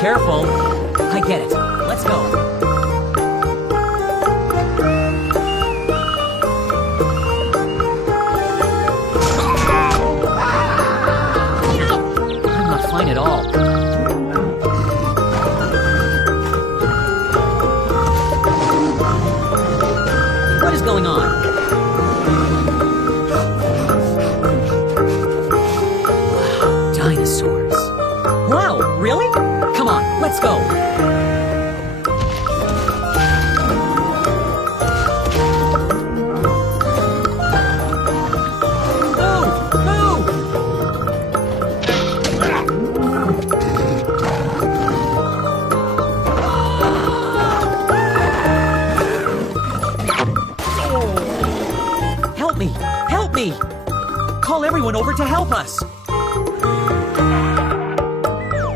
Careful. I get it. Let's go. I'm not fine at all. What is going on? Wow, dinosaurs. Wow, really? Come on, let's go. Help me! Help me! Call everyone over to help us!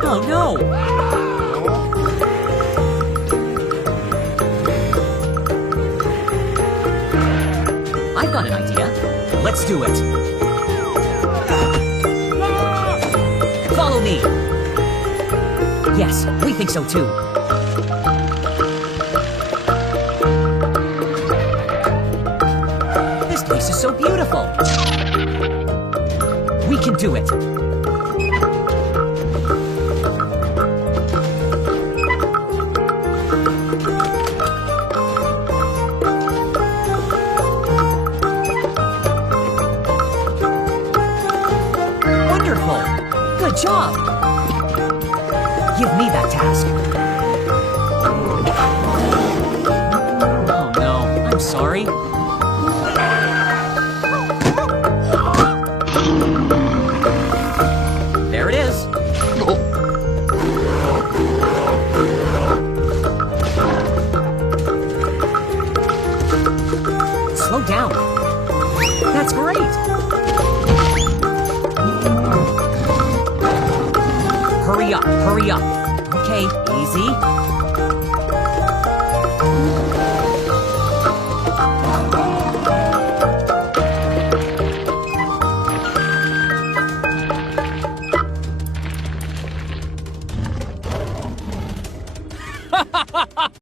Oh no! I've got an idea. Let's do it! Follow me! Yes, we think so too. This place is so beautiful! We can do it! Wonderful! Good job! Give me that task. Oh no, I'm sorry. There it is. Slow down. That's great. Hurry up, hurry up. Okay, easy.